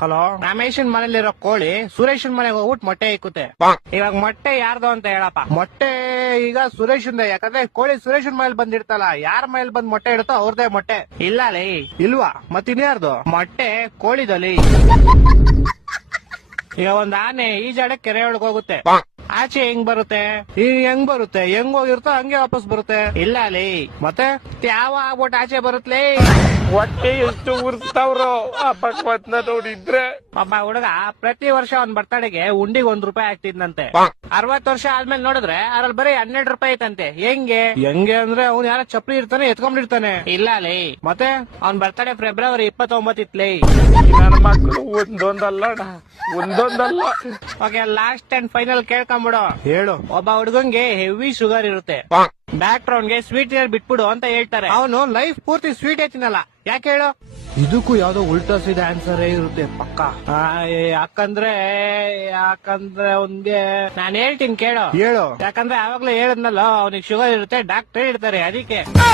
Hello, ರಮೇಶನ್ ಮನೇಲಿರೋ ಕೋಳಿ ಸುರೇಶನ್ ಮನೆಗೆ ಹೋಗ್ಬಿಟ್ಟು ಮೊಟ್ಟೆ ಇಕ್ಕುತ್ತೆ. ಇವಾಗ ಮೊಟ್ಟೆ ಯಾರ್ದು ಅಂತ ಹೇಳಪ್ಪ. ಮೊಟ್ಟೆ ಈಗ ಸುರೇಶನ್, ಯಾಕಂದ್ರೆ ಕೋಳಿ ಸುರೇಶನ್ ಮನೇಲಿ ಬಂದಿರ್ತಲ್ಲ, ಯಾರ ಮನೇಲಿ ಬಂದ್ ಮೊಟ್ಟೆ ಇಡುತ್ತೋ ಅವ್ರದೇ ಮೊಟ್ಟೆ. ಇಲ್ಲ ಲೇ, ಇಲ್ವಾ? ಮತ್ತಿನ್ಯಾರ್ದು ಮೊಟ್ಟೆ? ಕೋಳಿದಲ್ಲಿ. ಈಗ ಒಂದ್ ಆನೆ ಈಜಾಡಕ್ ಕೆರೆ ಒಳಗ್ ಹೋಗುತ್ತೆ, ಆಚೆ ಹೆಂಗ್ ಬರುತ್ತೆ? ಹೆಂಗ್ ಬರುತ್ತೆ? ಹೆಂಗ್ ಹೋಗಿರುತ್ತೋ ಹಂಗೆ ವಾಪಸ್ ಬರುತ್ತೆ. ಇಲ್ಲ ಲೇ, ಮತ್ತೆ ಯಾವ ಆಗ್ಬಿಟ್ಟು ಆಚೆ ಬರುತ್ತಲೇ? ಹೊಟ್ಟೆ ಎಷ್ಟು ಉರ್ಸ್ತಾವ್ರೋ ಆ ಭಗವತ್ನ ನೋಡಿದ್ರೆ. ಒಬ್ಬ ಹುಡುಗ ಪ್ರತಿ ವರ್ಷ ಅವ್ನ್ ಬರ್ತಡೆಗೆ ಉಂಡಿಗೆ ₹1 ಆಗ್ತಿದ್ನಂತೆ. 60 ವರ್ಷ ಆದ್ಮೇಲೆ ನೋಡಿದ್ರೆ ಅದ್ರಲ್ಲಿ ಬರೀ ₹12 ಐತಂತೆ. ಹೆಂಗೆ ಅಂದ್ರೆ ಅವ್ನ್ ಯಾರ ಚಪ್ಪಲಿ ಇರ್ತಾನೆ ಎತ್ಕೊಂಡಿರ್ತಾನೆ. ಇಲ್ಲ ಲೇ, ಮತ್ತೆ ಅವ್ನ್ ಬರ್ತಡೆ ಫೆಬ್ರವರಿ 29 ಇತ್ಲೇ. ನನ್ನ ಮಕ್ಕಳು ಒಂದೊಂದಲ್ಲ. ಓಕೆ, ಲಾಸ್ಟ್ ಅಂಡ್ ಫೈನಲ್ ಕೇಳ್ಕೊಂಬಿಡು. ಹೇಳು. ಒಬ್ಬ ಹುಡುಗಂಗೆ ಹೆವಿ ಶುಗರ್ ಇರುತ್ತೆ, ಡಾಕ್ಟರ್ ಅವ್ನ್ಗೆ ಸ್ವೀಟ್ ಬಿಟ್ಬಿಡು ಅಂತ ಹೇಳ್ತಾರೆ. ಅವನು ಲೈಫ್ ಪೂರ್ತಿ ಸ್ವೀಟ್ ತಿನ್ನಲ್ಲ. ಯಾಕೆ ಹೇಳು? ಇದಕ್ಕೂ ಯಾವ್ದೋ ಉಲ್ಟಾ ಸೀದಾ ಆನ್ಸರ್ ಇರುತ್ತೆ ಪಕ್ಕ. ಯಾಕಂದ್ರೆ ಅವ್ನ್ಗೆ ನಾನು ಹೇಳ್ತೀನಿ ಕೇಳು. ಯಾಕಂದ್ರೆ ಆವಾಗ್ಲೇ ಹೇಳದ್ನಲ್ಲ, ಅವ್ನಿಗೆ ಶುಗರ್ ಇರುತ್ತೆ, ಡಾಕ್ಟರ್ ಹೇಳ್ತಾರೆ ಅದಕ್ಕೆ.